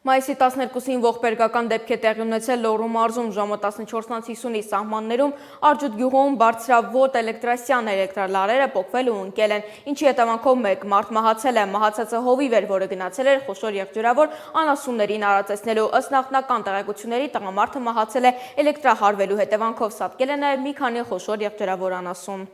Մայիսի 12-ին ողբերգական դեպք է տեղի ունեցել Լոռու մարզում ժամը 14:50-ի սահմաններում Արջուտ գյուղում բարձրավոտ էլեկտրասյան էլեկտրալարերը պոկվել ու ընկել են, ինչի հետևանքով մեկ մարդ մահացել է, մահացածը հովիվ էր, որը գնացել էր խոշոր եղջյուրավոր անասուններին արածեցնելու։ Ըստ նախնական տեղեկությունների տղամարդը մահացել է էլեկտրահարվելու հետևանքով, սատկել է նաև մի քանի խոշոր եղջյուրավոր անասուն։